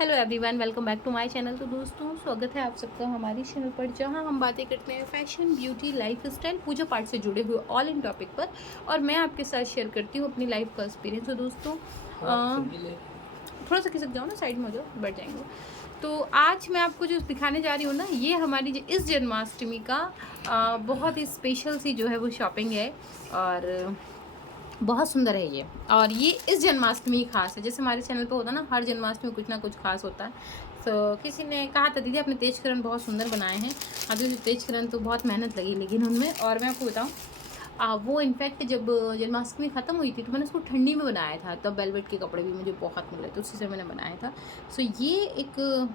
Hello everyone, welcome back to my channel. तो दोस्तों, स्वागत है आप सबका हमारी चैनल पर, जहां हम बातें करते हैं फैशन, ब्यूटी, लाइफ स्टाइल, पूजा पाठ से जुड़े हुए ऑल इन टॉपिक पर। और मैं आपके साथ शेयर करती हूँ अपनी लाइफ का एक्सपीरियंस। तो दोस्तों, थोड़ा सा खिसक जाओ ना, साइड में हो जाओ, बैठ जाएंगे। तो आज मैं आपको जो दिखाने जा रही हूँ ना, ये हमारी जो इस जन्माष्टमी का बहुत ही स्पेशल सी जो है वो शॉपिंग है। और बहुत सुंदर है ये। और ये इस जन्माष्टमी खास है। जैसे हमारे चैनल पे होता है ना, हर जन्माष्टमी कुछ ना कुछ खास होता है। तो किसी ने कहा था, दीदी आपने तेजकरण बहुत सुंदर बनाए हैं। हाँ तो तेजकरण तो बहुत मेहनत लगी लेकिन उनमें। और मैं आपको बताऊँ, वो इनफैक्ट जब जन्माष्टमी ख़त्म हुई थी तो मैंने उसको ठंडी में बनाया था। तब वेलवेट के कपड़े भी मुझे बहुत मिले थे, उसी से मैंने बनाया था। सो ये एक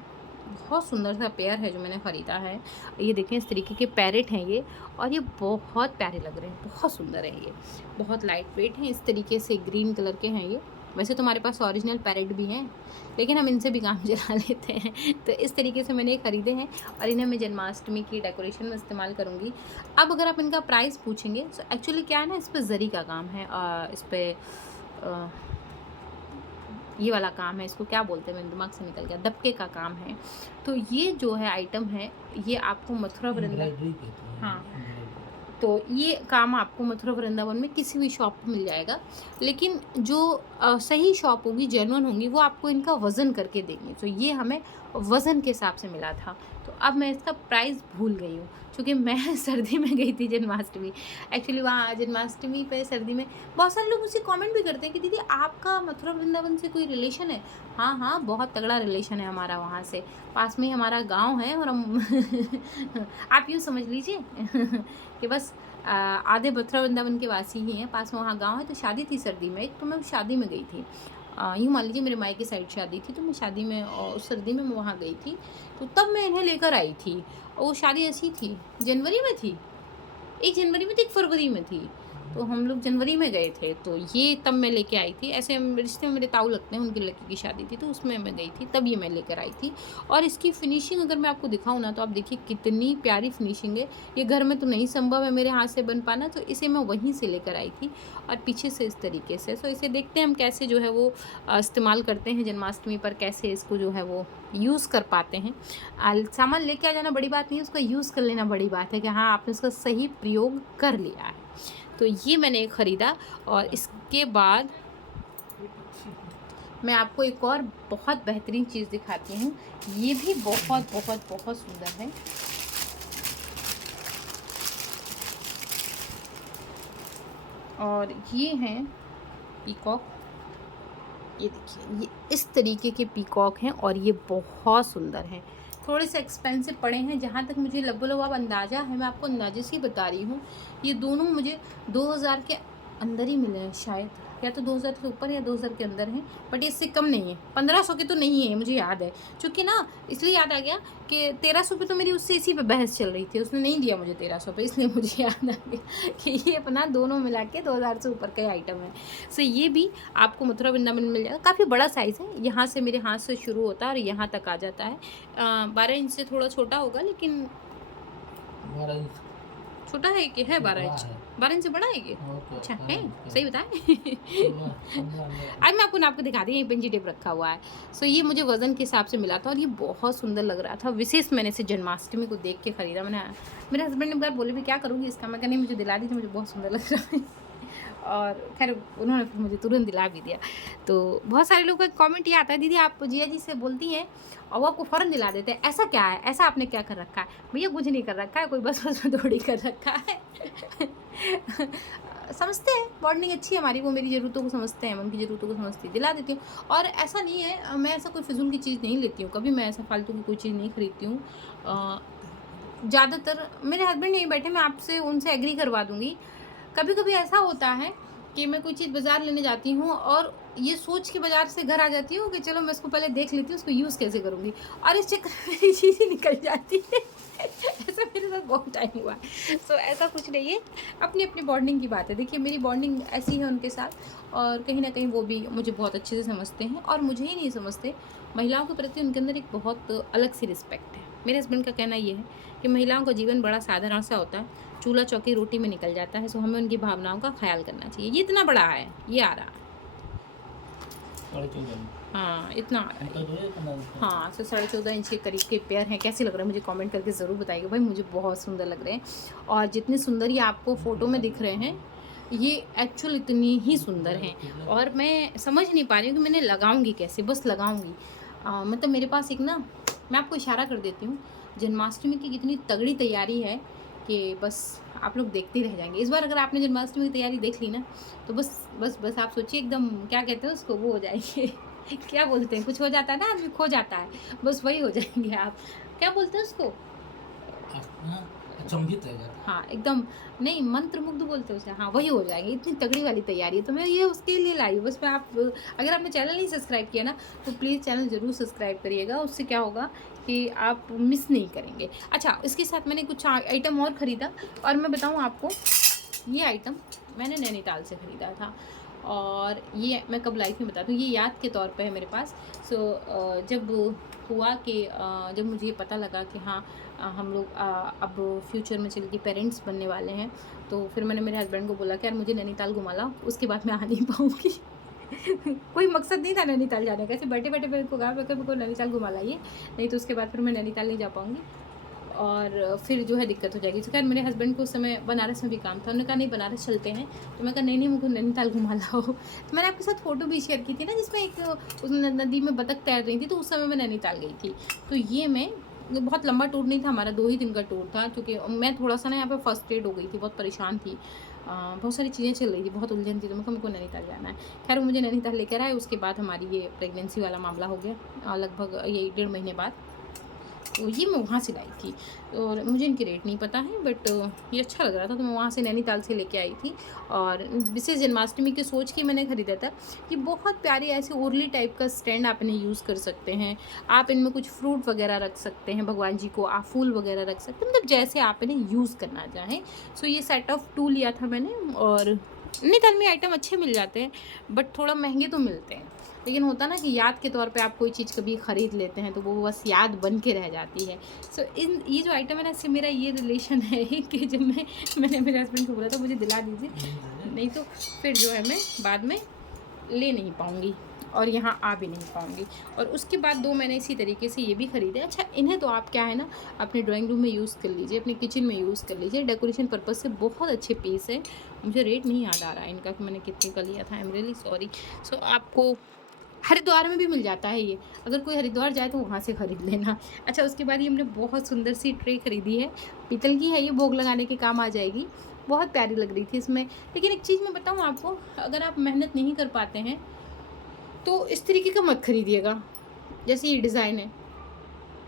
बहुत सुंदर सा पेयर है जो मैंने ख़रीदा है। ये देखें, इस तरीके के पैरेट हैं ये। और ये बहुत प्यारे लग रहे हैं, बहुत सुंदर है ये। बहुत लाइट वेट हैं, इस तरीके से ग्रीन कलर के हैं ये। वैसे तो हमारे पास ओरिजिनल पैरेट भी हैं, लेकिन हम इनसे भी काम चला लेते हैं। तो इस तरीके से मैंने ख़रीदे हैं और इन्हें मैं जन्माष्टमी की डेकोरेशन में इस्तेमाल करूँगी। अब अगर आप इनका प्राइस पूछेंगे तो एक्चुअली क्या है ना, इस पर ज़री का काम है। इस पर ये वाला काम है, इसको क्या बोलते हैं, मेरे दिमाग से निकल गया, दबके का काम है। तो ये जो है आइटम है, ये आपको मथुरा वृंदावन, हाँ, तो ये काम आपको मथुरा वृंदावन में किसी भी शॉप पे मिल जाएगा। लेकिन जो सही शॉप होगी, जेन्युइन होंगी, वो आपको इनका वज़न करके देंगे। तो ये हमें वज़न के हिसाब से मिला था। तो अब मैं इसका प्राइस भूल गई हूँ, क्योंकि मैं सर्दी में गई थी जन्माष्टमी। एक्चुअली वहाँ जन्माष्टमी पे सर्दी में बहुत सारे लोग मुझसे कमेंट भी करते हैं कि दीदी आपका मथुरा वृंदावन से कोई रिलेशन है। हाँ हाँ, बहुत तगड़ा रिलेशन है हमारा वहाँ से। पास में ही हमारा गाँव है। और हम आप यूँ समझ लीजिए कि बस आधे मथुरा वृंदावन के वासी ही हैं। पास में वहाँ गाँव है। तो शादी थी सर्दी में, तो मैं शादी में गई थी। यूँ मान लीजिए मेरे मायके साइड शादी थी, तो मैं शादी में उस सर्दी में मैं वहाँ गई थी। तो तब मैं इन्हें लेकर आई थी। और वो शादी ऐसी थी, जनवरी में थी। एक जनवरी में थी, एक फरवरी में थी। तो हम लोग जनवरी में गए थे, तो ये तब मैं लेके आई थी। ऐसे रिश्ते में मेरे ताऊ लगते हैं, उनकी लड़की की शादी थी, तो उसमें मैं गई थी, तब ये मैं लेकर आई थी। और इसकी फिनिशिंग अगर मैं आपको दिखाऊँ ना, तो आप देखिए कितनी प्यारी फिनिशिंग है। ये घर में तो नहीं संभव है मेरे हाथ से बन पाना, तो इसे मैं वहीं से लेकर आई थी। और पीछे से इस तरीके से। सो इसे देखते हैं हम कैसे जो है वो इस्तेमाल करते हैं जन्माष्टमी पर, कैसे इसको जो है वो यूज़ कर पाते हैं। सामान लेके आ जाना बड़ी बात नहीं है, उसका यूज़ कर लेना बड़ी बात है कि हाँ आपने उसका सही प्रयोग कर लिया है। तो ये मैंने ख़रीदा। और इसके बाद मैं आपको एक और बहुत बेहतरीन चीज़ दिखाती हूँ। ये भी बहुत बहुत बहुत सुंदर है। और ये हैं पीकॉक। ये देखिए, ये इस तरीके के पीकॉक हैं और ये बहुत सुंदर हैं। थोड़े से एक्सपेंसिव पड़े हैं, जहाँ तक मुझे लगभग अब अंदाज़ा है, मैं आपको अंदाजे से ही बता रही हूँ। ये दोनों मुझे 2000 के अंदर ही मिले हैं शायद, या तो 2000 से ऊपर या 2000 के अंदर हैं। बट इससे कम नहीं है, 1500 के तो नहीं है, मुझे याद है। चूँकि ना, इसलिए याद आ गया कि 1300 पे तो मेरी उससे इसी पे बहस चल रही थी, उसने नहीं दिया मुझे 1300 पे, इसलिए मुझे याद आ गया कि ये अपना दोनों मिला के 2000 से ऊपर का आइटम है। सो ये भी आपको मथुरा वृंदावन में मिल जाएगा। काफ़ी बड़ा साइज़ है, यहाँ से मेरे हाथ से शुरू होता है और यहाँ तक आ जाता है। 12 इंच से थोड़ा छोटा होगा, लेकिन 12 इंच छोटा है कि है 12 इंच? 12 इंच से बड़ा है ये? अच्छा है, सही बताएं। आज मैं आपको नाप के दिखा दी, यहीं पेंजी टेप रखा हुआ है। सो ये मुझे वज़न के हिसाब से मिला था और ये बहुत सुंदर लग रहा था। विशेष मैंने इसे जन्माष्टमी को देख के ख़रीदा। मेरे हस्बैंड ने बार बोले भी क्या करूँगी इसका, मैं कहा नहीं मुझे दिला दीजिए, मुझे बहुत सुंदर लग रहा है। और खैर उन्होंने फिर मुझे तुरंत दिला भी दिया। तो बहुत सारे लोगों का कमेंट ये आता है, दीदी आप जिया जी से बोलती हैं और वो आपको फ़ौरन दिला देते हैं, ऐसा क्या है, ऐसा आपने क्या कर रखा है? भैया कुछ नहीं कर रखा है, कोई बस बस थोड़ी कर रखा है। समझते हैं, बॉन्डिंग अच्छी है हमारी, वो मेरी ज़रूरतों को समझते हैं, मैं उनकी ज़रूरतों को समझती, दिला देती हूँ। और ऐसा नहीं है, मैं ऐसा कोई फिजूल की चीज़ नहीं लेती हूँ, कभी मैं ऐसा फालतू की कोई चीज़ नहीं खरीदती हूँ। ज़्यादातर मेरे हस्बैंड नहीं बैठे, मैं आपसे उनसे एग्री करवा दूँगी। कभी कभी ऐसा होता है कि मैं कोई चीज़ बाज़ार लेने जाती हूँ और ये सोच के बाज़ार से घर आ जाती हूँ कि चलो मैं इसको पहले देख लेती हूँ, उसको यूज़ कैसे करूँगी, और इस चक्कर में मेरी चीज़ें निकल जाती है। ऐसा मेरे साथ बहुत टाइम हुआ है। सो ऐसा कुछ नहीं है, अपनी अपनी बॉन्डिंग की बात है। देखिए मेरी बॉन्डिंग ऐसी है उनके साथ, और कहीं ना कहीं वो भी मुझे बहुत अच्छे से समझते हैं और मुझे ही नहीं समझते। महिलाओं के प्रति उनके अंदर एक बहुत अलग सी रिस्पेक्ट है। मेरे हस्बैंड का कहना ये है कि महिलाओं का जीवन बड़ा साधारण सा होता है, चूल्हा चौकी रोटी में निकल जाता है। सो हमें उनकी भावनाओं का ख्याल करना चाहिए। ये इतना बड़ा है, ये आ रहा है। हाँ इतना आ रहा है। तो ये 15 इंच का। हाँ, तो 14.5 इंच के करीब के पेयर हैं। कैसे लग रहे हैं मुझे कमेंट करके ज़रूर बताइएगा भाई, मुझे बहुत सुंदर लग रहे हैं। और जितने सुंदर ये आपको फ़ोटो में दिख रहे हैं, ये एक्चुअल इतनी ही सुंदर हैं। और मैं समझ नहीं पा रही हूँ कि मैंने लगाऊंगी कैसे, बस लगाऊंगी। मतलब मेरे पास एक ना, मैं आपको इशारा कर देती हूँ, जन्माष्टमी की कितनी तगड़ी तैयारी है कि बस आप लोग देखते रह जाएंगे। इस बार अगर आपने जन्माष्टमी की तैयारी देख ली ना, तो बस बस बस आप सोचिए एकदम, क्या कहते हैं उसको, वो हो जाएंगे क्या बोलते हैं, कुछ हो जाता है ना आदमी खो जाता है, बस वही हो जाएंगे आप। क्या बोलते हैं उसको? अचंभित रह जाता है। हाँ एकदम, नहीं मंत्रमुग्ध बोलते हैं उसे, हाँ वही हो जाएगी। इतनी तगड़ी वाली तैयारी है, तो मैं ये उसके लिए लाई हूँ। बस मैं आप, अगर आपने चैनल नहीं सब्सक्राइब किया ना, तो प्लीज़ चैनल ज़रूर सब्सक्राइब करिएगा। उससे क्या होगा कि आप मिस नहीं करेंगे। अच्छा, इसके साथ मैंने कुछ आइटम और ख़रीदा, और मैं बताऊँ आपको, ये आइटम मैंने नैनीताल से ख़रीदा था। और ये मैं कब लाई थी बताती हूँ, ये याद के तौर पे है मेरे पास। जब हुआ कि जब मुझे पता लगा कि हाँ हम लोग अब फ्यूचर में चल के पेरेंट्स बनने वाले हैं, तो फिर मैंने मेरे हस्बैंड को बोला कि यार मुझे नैनीताल घुमा लाओ, उसके बाद मैं आ नहीं पाऊँगी कोई मकसद नहीं था नैनीताल जाने का, ऐसे बैठे बैठे मेरे को कहा मेरे को नैनीताल घुमा लाइए, नहीं तो उसके बाद फिर मैं नैनीताल नहीं जा पाऊँगी और फिर जो है दिक्कत हो जाएगी। तो खैर मेरे हस्बैंड को उस समय बनारस में भी काम था, उन्होंने कहा नहीं बनारस चलते हैं, तो मैं कहा नहीं मुझे नैनीताल घुमा लाओ। तो मैंने आपके साथ फ़ोटो भी शेयर की थी ना, जिसमें एक उस नदी में बतख तैर रही थी, तो उस समय मैं नैनीताल गई थी। तो ये मैं, बहुत लंबा टूर नहीं था हमारा, 2 ही दिन का टूर था, क्योंकि मैं थोड़ा सा ना यहाँ पे फर्स्ट्रेट हो गई थी, बहुत परेशान थी, बहुत सारी चीज़ें चल रही थी, बहुत उलझन थी, तो मैं कहा मुझको नैनीताल जाना है। खैर वो मुझे नैनीताल लेकर आए, उसके बाद हमारी ये प्रेगनेंसी वाला मामला हो गया, लगभग ये 1.5 महीने बाद। तो ये मैं वहाँ से लाई थी, और मुझे इनके रेट नहीं पता है, बट ये अच्छा लग रहा था, तो मैं वहाँ से नैनीताल से लेके आई थी। और विशेष जन्माष्टमी के सोच के मैंने ख़रीदा था। ये बहुत प्यारी ऐसे ओरली टाइप का स्टैंड आप इन्हें यूज़ कर सकते हैं, आप इनमें कुछ फ्रूट वगैरह रख सकते हैं, भगवान जी को आप फूल वगैरह रख सकते हैं, मतलब जैसे आप इन्हें यूज़ करना चाहें। सो ये सेट ऑफ 2 लिया था मैंने। और नैनीताल में आइटम अच्छे मिल जाते हैं, बट थोड़ा महंगे तो मिलते हैं, लेकिन होता ना कि याद के तौर पे आप कोई चीज़ कभी ख़रीद लेते हैं, तो वो बस याद बन के रह जाती है। ये जो आइटम है ना, इससे मेरा ये रिलेशन है कि जब मैंने मेरे हस्बैंड को बोला था मुझे दिला दीजिए, नहीं तो फिर जो है मैं बाद में ले नहीं पाऊँगी और यहाँ आ भी नहीं पाऊँगी। और उसके बाद 2 मैंने इसी तरीके से ये भी ख़रीदे। अच्छा, इन्हें तो आप क्या है ना, अपने ड्राइंग रूम में यूज़ कर लीजिए, अपने किचन में यूज़ कर लीजिए, डेकोरेशन पर्पज़ से बहुत अच्छे पीस है। मुझे रेट नहीं याद आ रहा है इनका कि मैंने कितने का लिया था, आई एम रियली सॉरी। सो आपको हरिद्वार में भी मिल जाता है ये, अगर कोई हरिद्वार जाए तो वहाँ से ख़रीद लेना। अच्छा, उसके बाद ये हमने बहुत सुंदर सी ट्रे ख़रीदी है, पीतल की है, ये भोग लगाने के काम आ जाएगी। बहुत प्यारी लग रही थी इसमें। लेकिन एक चीज़ मैं बताऊँ आपको, अगर आप मेहनत नहीं कर पाते हैं तो इस तरीके का मत ख़रीदिएगा। जैसे ये डिज़ाइन है,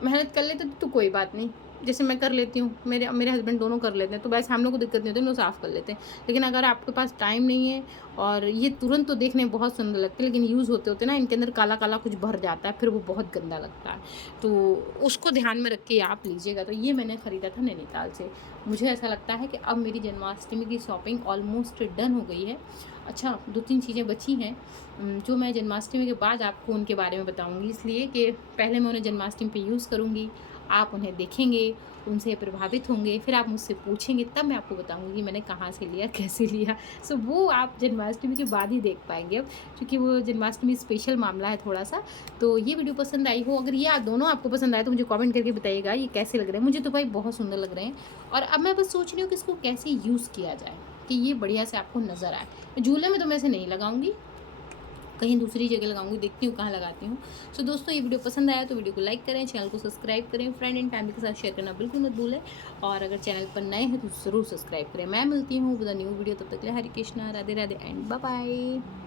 मेहनत कर लेते तो कोई बात नहीं, जैसे मैं कर लेती हूँ, मेरे हस्बैंड दोनों कर लेते हैं, तो वैसे हम लोग को दिक्कत नहीं होती, हम लोग साफ़ कर लेते हैं। लेकिन अगर आपके पास टाइम नहीं है, और ये तुरंत तो देखने में बहुत सुंदर लगते हैं, लेकिन यूज़ होते होते ना इनके अंदर काला काला कुछ भर जाता है, फिर वो बहुत गंदा लगता है, तो उसको ध्यान में रख के आप लीजिएगा। तो ये मैंने ख़रीदा था नैनीताल से। मुझे ऐसा लगता है कि अब मेरी जन्माष्टमी की शॉपिंग ऑलमोस्ट डन हो गई है। अच्छा, 2-3 चीज़ें बची हैं जो मैं जन्माष्टमी के बाद आपको उनके बारे में बताऊंगी, इसलिए कि पहले मैं उन्हें जन्माष्टमी पे यूज़ करूंगी, आप उन्हें देखेंगे, उनसे प्रभावित होंगे, फिर आप मुझसे पूछेंगे, तब मैं आपको बताऊंगी कि मैंने कहाँ से लिया, कैसे लिया। सो वो आप जन्माष्टमी के बाद ही देख पाएंगे अब, क्योंकि वो जन्माष्टमी स्पेशल मामला है थोड़ा सा। तो ये वीडियो पसंद आई हो, अगर ये दोनों आपको पसंद आए तो मुझे कमेंट करके बताइएगा ये कैसे लग रहे हैं। मुझे तो भाई बहुत सुंदर लग रहे हैं, और अब मैं बस सोच रही हूँ कि इसको कैसे यूज़ किया जाए कि ये बढ़िया से आपको नज़र आए। झूले में तो मैं इसे नहीं लगाऊंगी, कहीं दूसरी जगह लगाऊंगी, देखती हूँ कहाँ लगाती हूँ। सो दोस्तों, ये वीडियो पसंद आया तो वीडियो को लाइक करें, चैनल को सब्सक्राइब करें, फ्रेंड एंड फैमिली के साथ शेयर करना बिल्कुल मत भूलें, और अगर चैनल पर नए हैं तो ज़रूर सब्सक्राइब करें। मैं मिलती हूँ विद अ न्यू वीडियो, तब तक के लिए Hare Krishna, Radhe Radhe and bye bye.